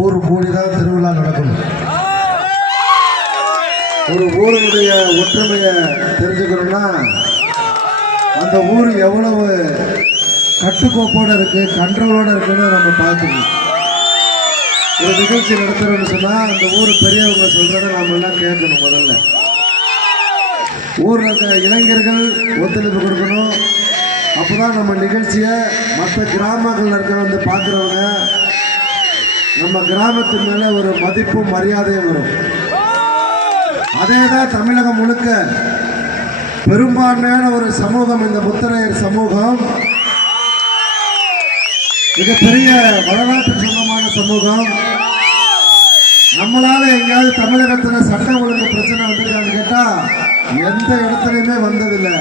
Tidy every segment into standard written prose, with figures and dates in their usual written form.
ஊர் கூடிதான் திருவிழா நடக்கணும். ஒரு ஊருடைய ஒற்றுமையை தெரிஞ்சுக்கணும்னா அந்த ஊர் எவ்வளவு கட்டுக்கோப்போட இருக்கு, கண்ட்ரோலோட இருக்குன்னு நம்ம பார்க்கணும். ஒரு நிகழ்ச்சி நடத்துறோம்னு சொன்னா அந்த ஊர் பெரியவங்க சொல்றதை நாம எல்லாம் கேட்கணும். முதல்ல ஊர்ல இருக்க இளைஞர்கள் ஒத்துழைப்பு கொடுக்கணும். அப்போதான் நம்ம நிகழ்ச்சியை மற்ற கிராமங்கள்ல இருக்க வந்து பார்க்குறவங்க நம்ம கிராமத்தின் மேல ஒரு மதிப்பும் மரியாதையும் வரும். அதேதான் தமிழகம் முழுக்க பெரும்பான்மையான ஒரு சமூகம் இந்த முத்தரையர் சமூகம். மிகப்பெரிய வரலாற்று சொந்தமான சமூகம். நம்மளால எங்கேயாவது தமிழகத்துல சட்டம் ஒழுங்கு பிரச்சனை வந்திருக்கான்னு கேட்டா எந்த இடத்துலையுமே வந்ததில்லை.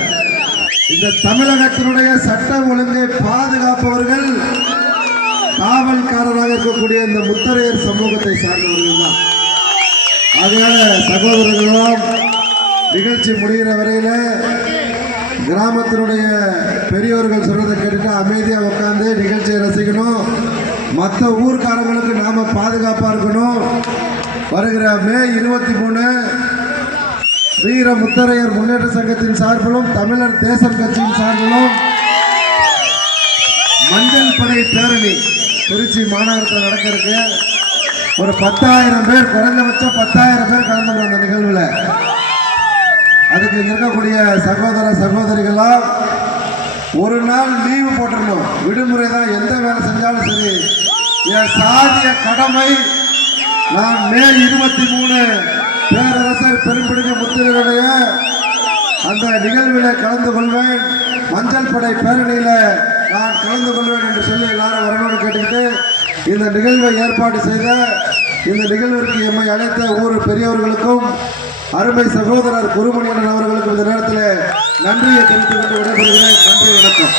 இந்த தமிழகத்தினுடைய சட்டம் ஒழுங்கை பாதுகாப்பவர்கள் காவல்காரராக இருக்கக்கூடிய இந்த முத்தரையர் சமூகத்தை சார்ந்தவர்கள் தான். அதனால சகோதரர்களும் நிகழ்ச்சி முடிகிற வரையில கிராமத்தினுடைய பெரியவர்கள் சொல்றதை கேட்டுட்டு அமைதியா உட்காந்து நிகழ்ச்சியை ரசிக்கணும். மற்ற ஊர்க்காரங்களுக்கு நாம பாதுகாப்பா இருக்கணும். வருகிற மே 23 வீர முத்தரையர் முன்னேற்ற சங்கத்தின் சார்பிலும் தமிழர் தேசம் கட்சியின் சார்பிலும் மஞ்சள் படை பேரணி திருச்சி மாநகரத்தில் நடக்கிறதுக்கு ஒரு 10,000 பேர், குறைந்தபட்சம் 10,000 பேர் கலந்துடும் அந்த நிகழ்வுல. அதுக்கு இருக்கக்கூடிய சகோதர சகோதரிகளா ஒரு நாள் லீவு போட்டுடணும். விடுமுறை தான். எந்த வேலை செஞ்சாலும் சரி என் சாதிய கடமை. நான் மே 23 பேரரசர் பெரும்பிடிக்க முத்திரையுடைய அந்த நிகழ்வில் கலந்து கொள்வேன். மஞ்சள் படை பேரணியில நான் கலந்து கொள்வேன் என்று சொல்லி எல்லாரும் வரணும்னு கேட்டுக்கிட்டு இந்த நிகழ்வை ஏற்பாடு செய்த இந்த நிகழ்விற்கு எம்மை அழைத்த ஊர் பெரியவர்களுக்கும் அருமை சகோதரர் குருமணியன் அவர்களுக்கும் இந்த நேரத்தில் நன்றியை தெரிவித்துக் கொண்டு விடைபெறுகிறேன். நன்றி, வணக்கம்.